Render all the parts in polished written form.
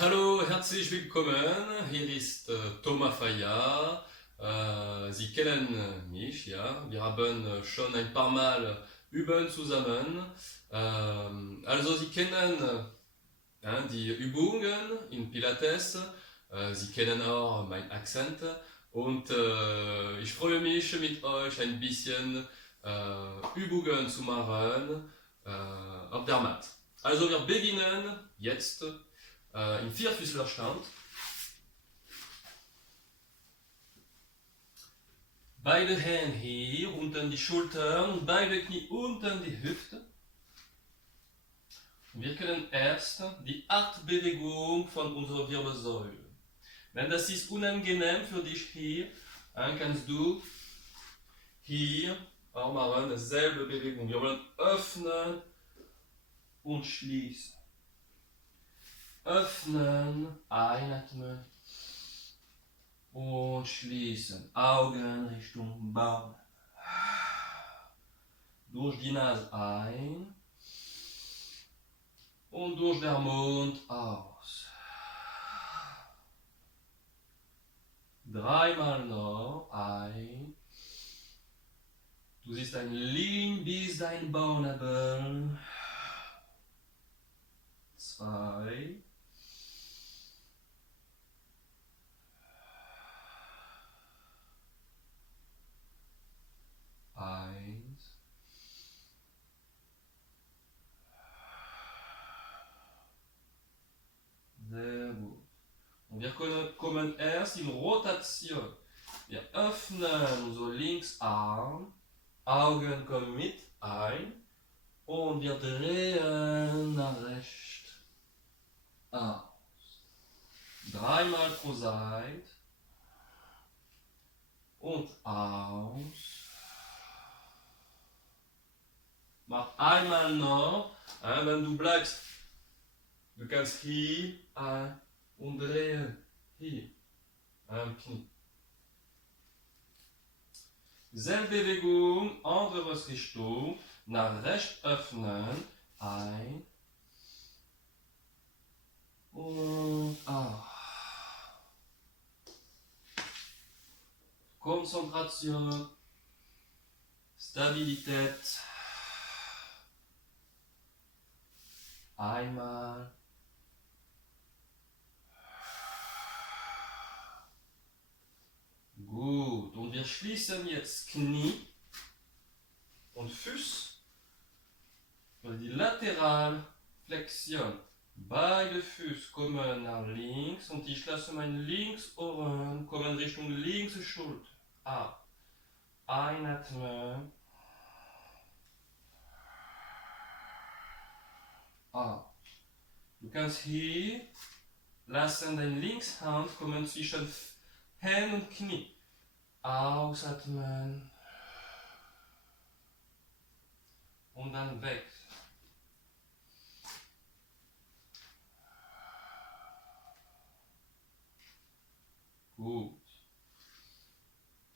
Hallo, herzlich willkommen. Hier ist Thomas Faya. Sie kennen mich, ja. Wir haben schon ein paar Mal üben zusammen. Also Sie kennen ja, die Übungen in Pilates. Sie kennen auch mein Akzent. Und ich freue mich mit euch ein bisschen Übungen zu machen auf der Matte. Also wir beginnen jetzt im Vierfüßlerstand. Beide Hände hier unter die Schultern, beide Knie unter die Hüfte. Wir können erst die Artbewegung von unserer Wirbelsäule. Wenn das ist unangenehm für dich hier, dann kannst du hier auch machen dieselbe Bewegung. Wir wollen öffnen und schließen. Öffnen, einatmen und schließen. Augen Richtung Bauch. Durch die Nase ein und durch den Mund aus. Dreimal noch ein. Du siehst ein Linie bis dein Bauchnabel. 2. 1. Sehr gut. Und wir kommen erst in Rotation. Wir öffnen so Linksarm, Augen kommen mit ein und wir drehen nach rechts aus. Dreimal pro Seite und aus. Mach einmal noch, wenn du bleibst. Du kannst hier ein und drehen. Hier. Am Knie. Selbe Bewegung, andere Richtung. Nach rechts öffnen. Ein. Und aus. Konzentration. Stabilität. Einmal. Gut, und wir schließen jetzt Knie und Fuß für die Lateralflexion. Beide Füße kommen nach links und ich lasse mein Linksohren kommen Richtung linke Schulter. Ab. Einatmen. Ab. Du kannst hier lassen deine Linkshand kommen zwischen Hände und Knie. Ausatmen. Und dann weg. Gut.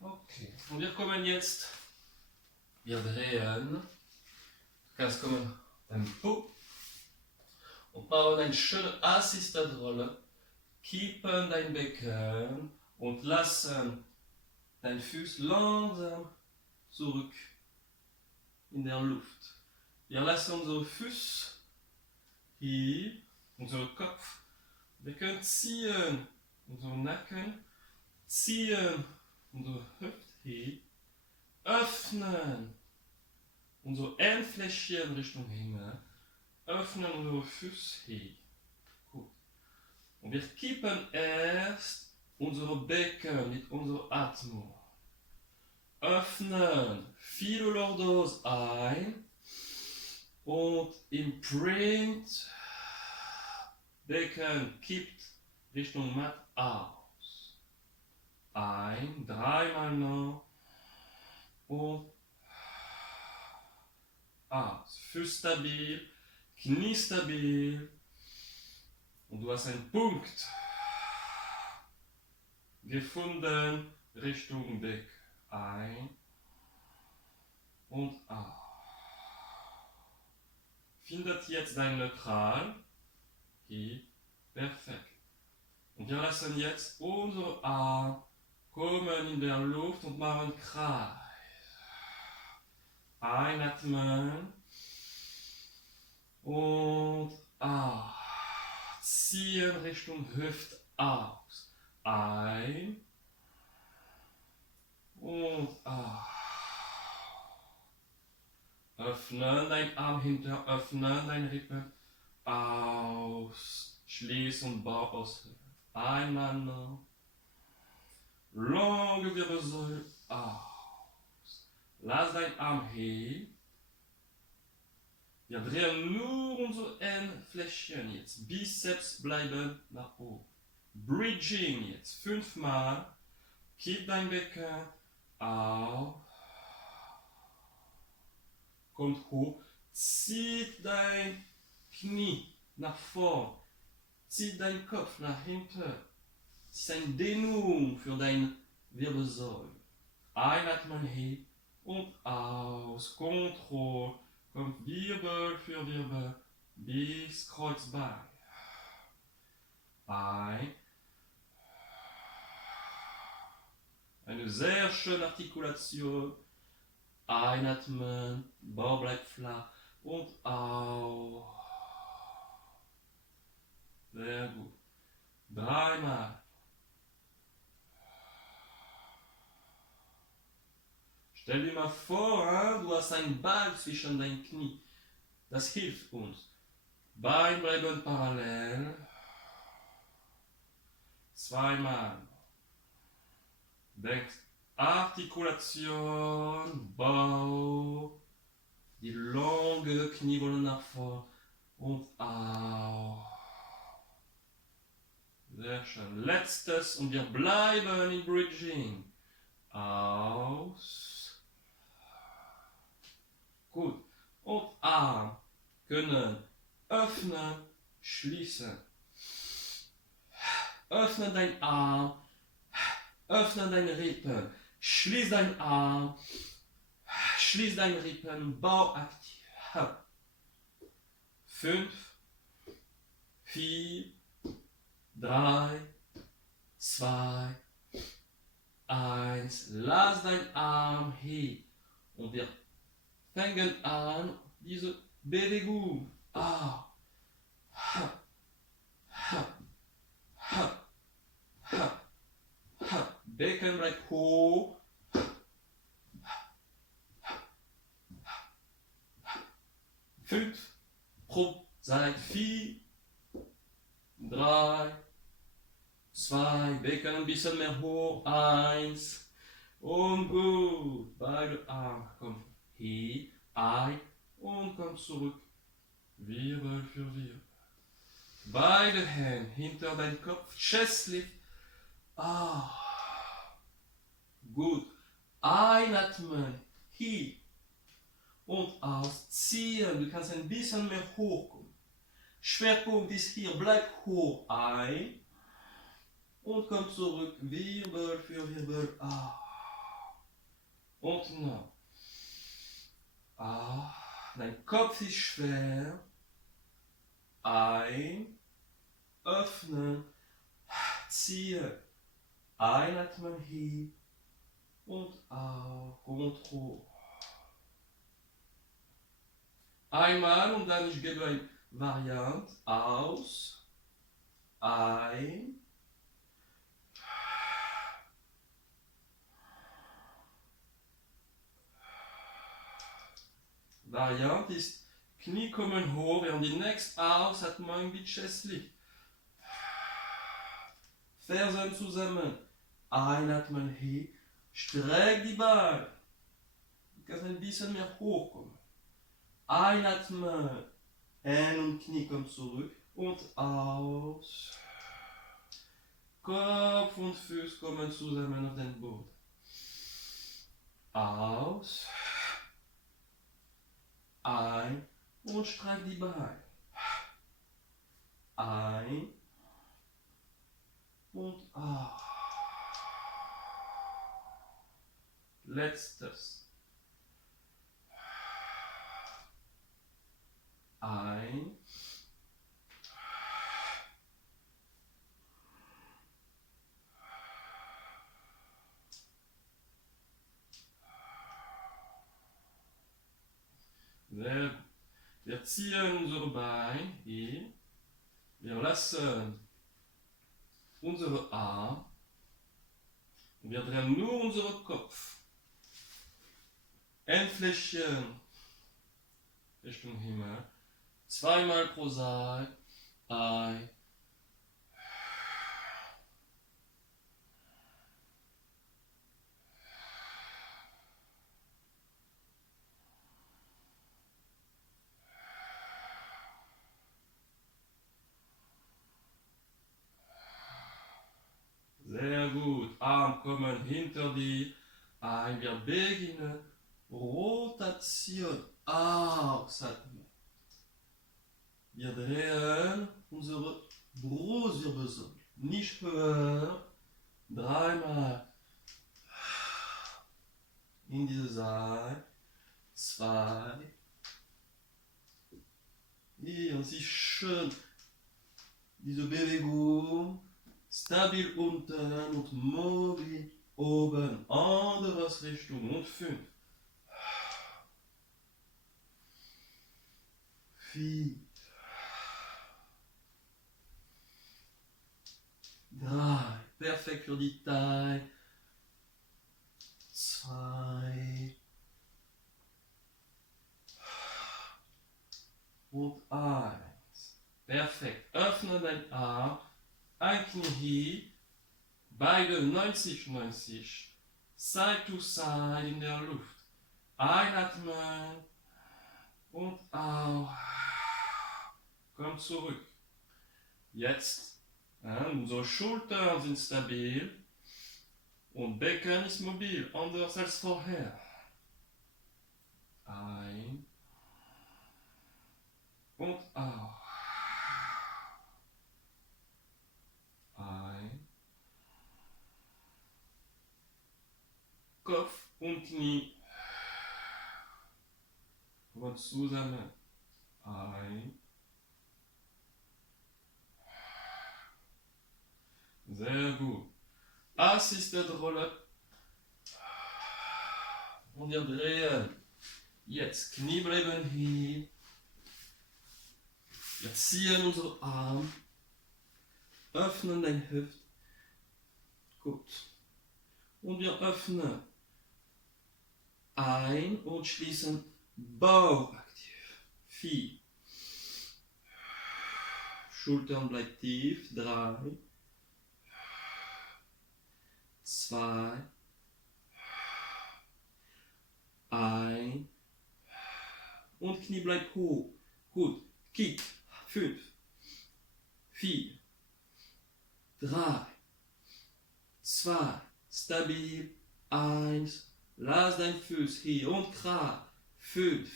Okay. Und wir kommen jetzt. Wir drehen. Du kannst kommen beim Po. Und bauen eine schöne Assisted-Rolle. Kippen dein Becken und lassen dein Fuß langsam zurück in der Luft. Wir lassen unsere Füße hier, unseren Kopf, wir können ziehen, unseren Nacken, ziehen, unsere Hüfte hier, öffnen, unsere Endfläschchen Richtung Himmel, öffnen unsere Füße hier. Gut. Und wir kippen erst unsere Becken mit unserer Atmung. Öffnen, viel Lordos ein und im Print Becken kippt Richtung Matt aus. Ein, dreimal noch und aus. Fuß stabil, Knie stabil und du hast einen Punkt gefunden Richtung Becken. Ein und aus. Findet jetzt dein Neutral. Hier. Perfekt. Und wir lassen jetzt unsere Arme kommen in der Luft und machen Kreis. Einatmen und ziehen Richtung Hüfte aus. Ein und öffnen dein Arm hinter, öffnen dein Rippen aus. Schließen Bauch aus. Einander. Lange Wirbelsäule aus. Lass deinen Arm heben. Wir drehen nur unsere Endflächen jetzt. Bizeps bleiben nach oben. Bridging jetzt. 5-mal. Kipp dein Becken auf. Kommt hoch. Zieht dein Knie nach vorn. Zieht deinen Kopf nach hinten. Es ist eine Dehnung für deine Wirbelsäule. Einatmen hin und aus. Kontrolle. Kommt Wirbel für Wirbel bis Kreuzbein. Ein. Eine sehr schöne Artikulation. Einatmen, Bauch bleibt flach und aus. Sehr gut. 3-mal. Stell dir mal vor, du hast einen Ball zwischen deinen Knie. Das hilft uns. Beine bleiben parallel. 2-mal. Denk Artikulation, Bauch. Die lange Kniewolle nach vorn und auf. Sehr schön. Letztes und wir bleiben in Bridging. Aus. Gut. Und Arm können öffnen, schließen. Öffne deinen Arm. Öffne deine Rippen. Schließ deinen Arm. Schließ deine Rippen. Bauch aktiv. 5, 4, 3, 2, 1. Lass deinen Arm heben. Und wir fangen an, diese Bewegung. Becken bleibt hoch. 5 pro Seite. 4, 3, 2. Becken ein bisschen mehr hoch. 1. Und gut. Beide Arme kommen hier. Ein. Und kommt zurück. Wirbel für Wirbel. Beide Hände hinter deinem Kopf. Chest lift. Gut. Einatmen. Hier. Und ausziehen. Du kannst ein bisschen mehr hochkommen. Schwerpunkt ist hier. Bleib hoch. Ein. Und komm zurück. Wirbel für Wirbel. Und noch. Dein Kopf ist schwer. Ein. Öffnen. Ziehen. Einatmen hier. Und auf. Kontrolle. Einmal und dann ich gebe eine Variante. Aus. Ein. Variante ist Knie kommen hoch und die nächste aus hat man ein bisschen Chest lift. Fersen zusammen. Einatmen hier. Streck die Beine. Du kannst ein bisschen mehr hochkommen. Einatmen. Hände und Knie kommen zurück. Und aus. Kopf und Fuß kommen zusammen auf den Boden. Aus. Ein. Und streck die Beine. Ein. Und aus. Letztes. Ein. Wir ziehen unsere Beine hier. Wir lassen unsere Arme. Wir drehen nur unseren Kopf. Endflächen Richtung Himmel. Zweimal pro Seite. Ein. Sehr gut. Arm kommen hinter die. Ein. Wir beginnen. Rotation. Ausatmen. Wir drehen unsere Brustwirbelsäule. Nicht höher. Dreimal. In diese Seite. Zwei. Hier, und sich schön. Diese Bewegung. Stabil unten und mobil oben. Anderes Richtung. Und 5. 4. 3. Perfekt für die Taille. 2. Und 1. Perfekt. Öffne dein Arm. Ein Knie hier. Beide 90-90. Side to side in der Luft. Einatmen. Und auch. Komm zurück. Jetzt. Unsere Schultern sind stabil. Und Becken ist mobil. Anders als vorher. Ein. Und auch. Ein. Kopf und Knie. Und zusammen. Ein. Sehr gut. Assisted Roll-up. Und wir drehen. Jetzt Knie bleiben hier. Wir ziehen unsere Arm. Öffnen dein Hüft. Gut. Und wir öffnen. Ein und schließen Bauch aktiv. 4. Schultern bleibt tief. 3. 2. 1. Und Knie bleibt hoch. Gut. Kick. 5. 4. 3. 2. Stabil. 1. Lass dein Fuß hier und gerade. 5.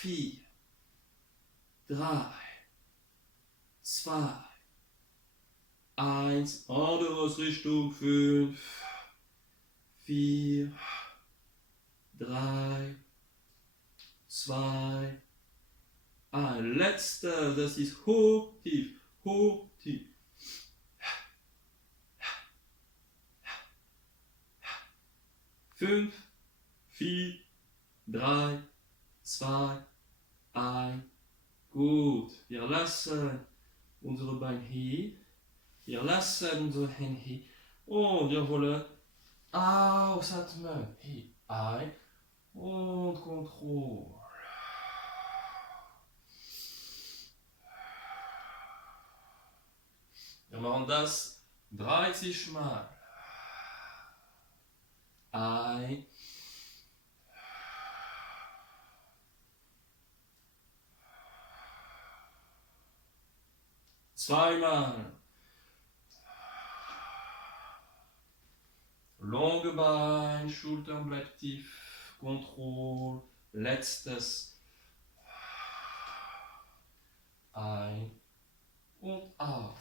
4. 3. 2. 1. Anderes Richtung. 5. 4. 3. 2. 1. Letzter. Das ist hoch, tief. Hoch, tief. 5, 4, 3, 2, 1. Gut. Wir lassen unsere Beine hier. Wir lassen unsere Hände hier. Und wir wollen ausatmen. Hier. Ein. Und Kontrolle. Wir machen das 30 Mal. Ein. Zweimal. Longe Bein, Schultern bleibt tief. Kontrolle. Letztes. Ein. Und auf.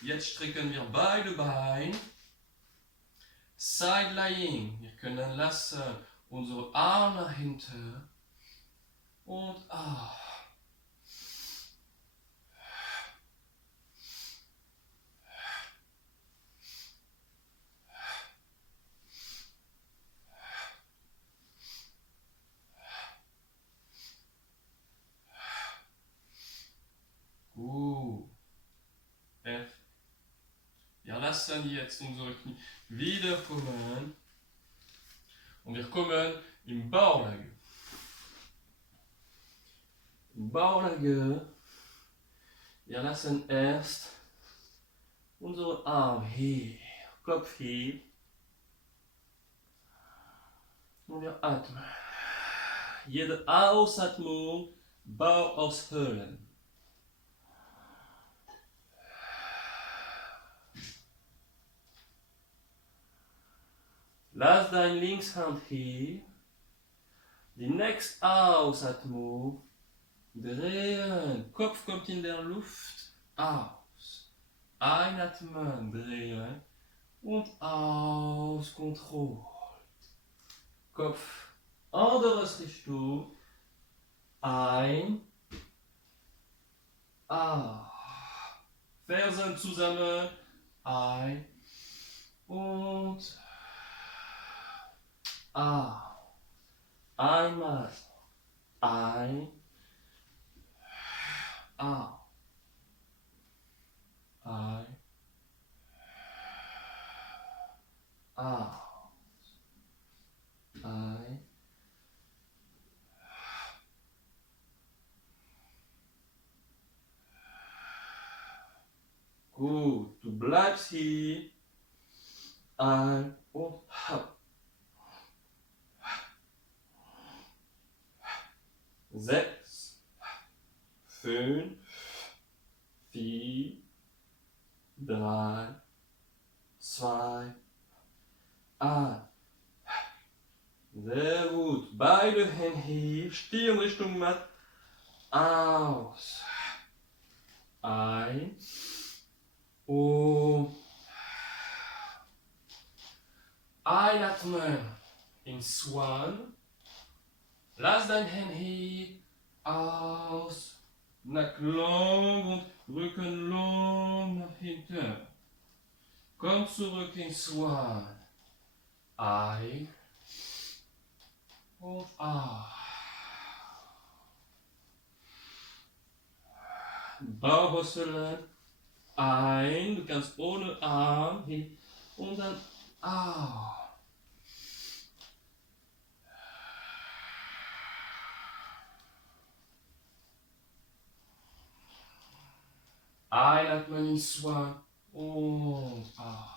Jetzt strecken wir beide Beine. Side Lying. Wir können lassen unsere Arme nach hinten. Und auf. lassen jetzt unsere Knie wieder kommen. Und wir kommen im Bauchlage. Im Bauchlage. Wir lassen erst unsere Arme hier, Kopf hier. Und wir atmen. Jede Ausatmung, Bauch aushöhlen. Lass deine Linkshand hier. Die nächste Ausatmung. Drehen. Kopf kommt in der Luft. Aus. Einatmen. Drehen. Und aus. Kontrolle. Kopf. Anderes Richtung. Ein. Aus. Fersen zusammen. Ein. Und aus. Einmal. Ein. Aus. Ein. Aus. Ein. Gut, du bleibst hier. Ein und ab. 6, 5, 4, 3, 2, 1. Sehr gut. Beide Hände hier. Stirn Richtung Matt. Aus. Ein. Und einatmen in Swan. Lass dein Hände hier aus. Nacken lang und Rücken lang nach hinten. Komm zurück in Swan. Ein. Und aus. Bauch ausfüllen. Ein. Du kannst ohne Arm hin. Und dann aus. Einatmen in Swan und aus.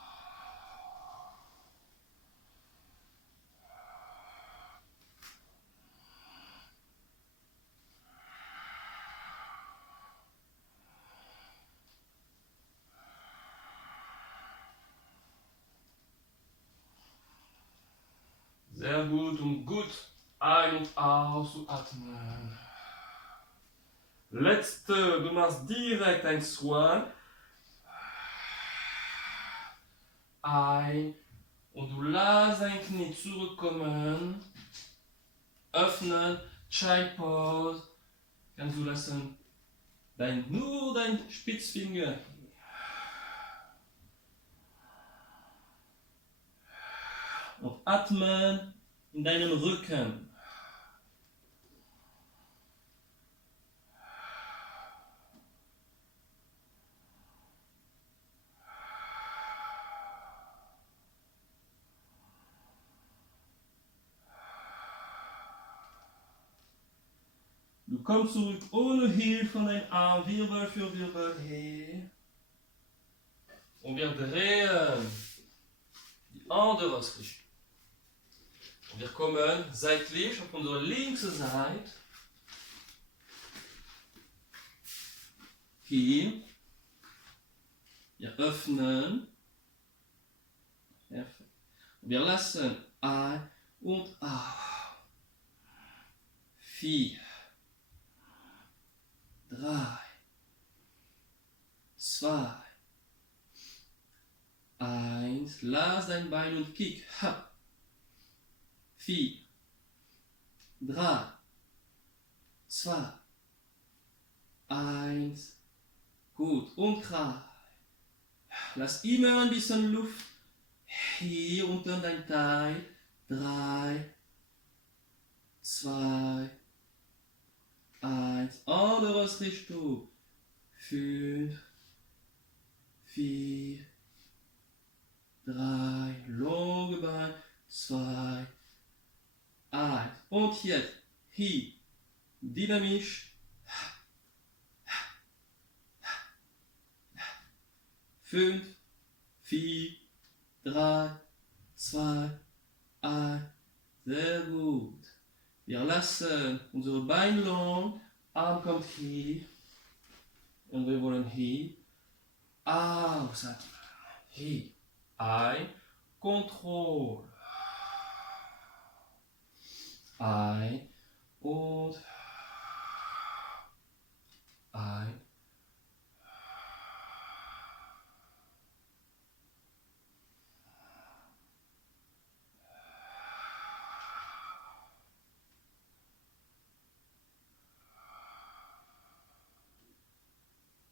Sehr gut und gut ein- und aus zu atmen. Letzte, du machst direkt ein Swan. Ein und du lass dein Knie zurückkommen. Öffnen, Child Pose. Kannst du lassen nur dein Spitzfinger. Und atmen in deinem Rücken. Du kommst zurück ohne Hilfe von deinem Arm, Wirbel für Wirbel her. Und wir drehen die andere Richtung. Und wir kommen seitlich auf unsere linke Seite. Hier. Wir öffnen. Perfekt. Und wir lassen ein und aus. 4, 3, 2, 1. Lass dein Bein und kick. 4, 3, 2, 1. Gut. Und gerade. Lass immer ein bisschen Luft hier unter dein Teil. 3, 2, 1. Anderes Richtung. 5, 4, Und jetzt hier dynamisch. 5, 4, 3, 2, 1. Sehr gut. Wir lassen unsere Beine lang. Arm kommt hier. Und wir wollen hier ausatmen. Hier. Ein. Kontrolle. Ein. Und ein.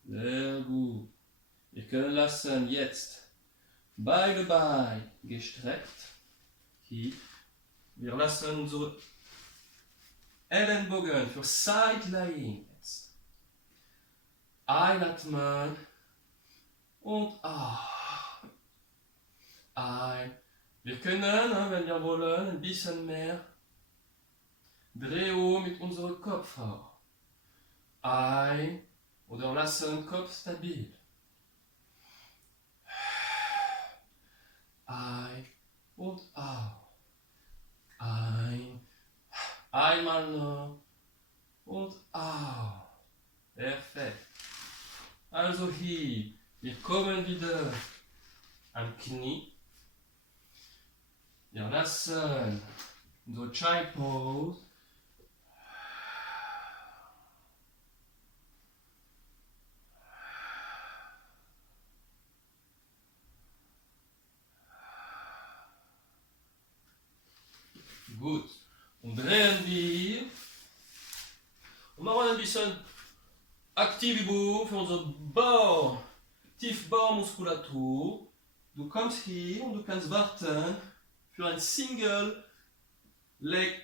Sehr gut. Wir können lassen jetzt beide Beine gestreckt. Hier. Wir lassen unsere Ellenbogen für Side-Lying jetzt. Einatmen und ein. Wir können, wenn wir wollen, ein bisschen mehr Drehung mit unserem Kopf auch. Ein oder lassen den Kopf stabil. Ein und aus. Ein. Einmal noch und aus. Perfekt. Also hier, wir kommen wieder am Knie. Wir lassen unsere Child Pose. Gut. Und drehen wir. Und machen ein bisschen aktive Übung für unsere Bauch, Tiefbauchmuskulatur. Du kommst hier und du kannst warten für ein Single Leg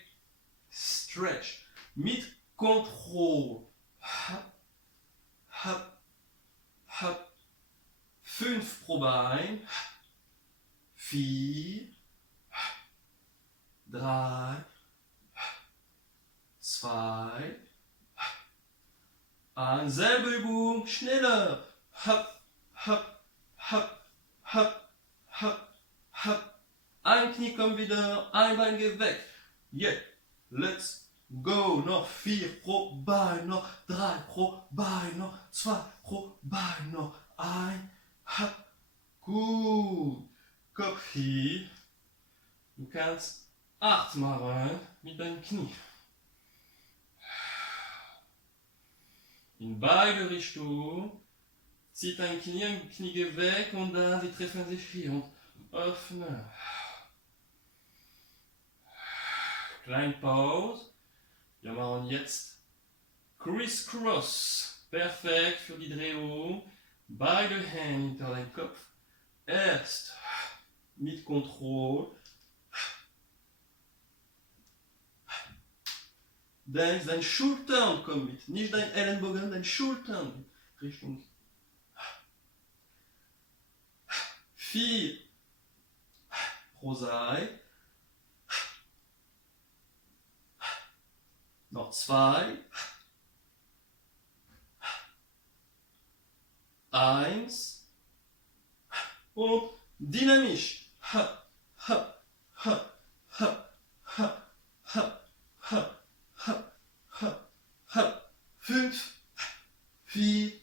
Stretch mit Kontrolle. Hop, hop, hop. 5 pro Bein. 4, 3, 2, 1. Selbe Übung, schneller. Hop, hop, hop, hop, hop, hop. Ein Knie kommt wieder, ein Bein geht weg. Yeah, let's go. Noch 4 pro Bein, noch 3 pro Bein, noch 2 pro Bein, noch 1. Hop. Gut. Kopf hier. Du kannst 8 machen mit deinem Knie. In beide Richtungen. Zieht ein Knie geht weg und dann sie treffen sich hier und öffnen. Kleine Pause. Wir machen jetzt Criss-Cross. Perfekt für die Drehung. Beide Hände hinter den Kopf. Erst mit Kontrolle. Deine Schultern kommen mit. Nicht dein Ellenbogen, deine Schultern. Richtung 4 pro Seite. Noch 2. 1. Und dynamisch. Hop, hop, hop, hop, hop, hop, hop, hop, hop, hop. 5, 4,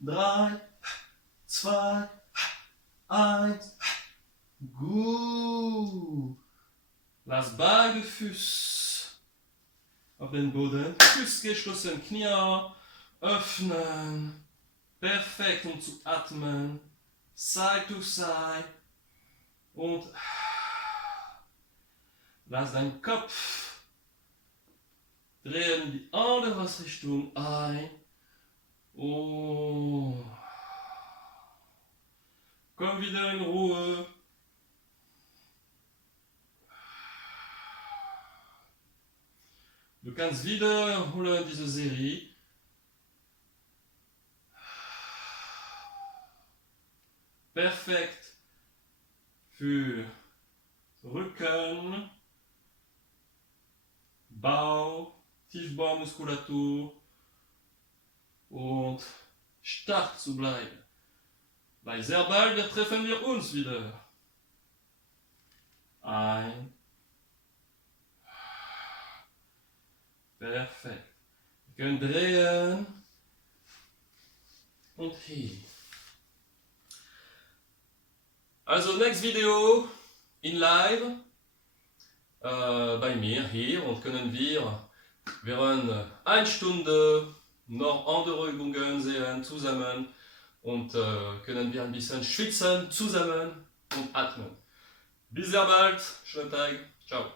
3, 2, 1. Gut. Lass beide Füße auf den Boden. Füße geschlossen, Knie öffnen. Perfekt, um zu atmen. Side to side. Und lass deinen Kopf drehen in die andere Richtung ein. Und komm wieder in Ruhe. Du kannst wiederholen diese Serie. Perfekt für Rücken, Bauch, Tiefbauchmuskulatur und stark zu bleiben. Weil sehr bald treffen wir uns wieder. Ein. Perfekt. Wir können drehen und hier. Also next Video in live bei mir hier und können wir während 1 Stunde noch andere Übungen sehen zusammen und können wir ein bisschen schwitzen zusammen und atmen. Bis sehr bald, schönen Tag, ciao.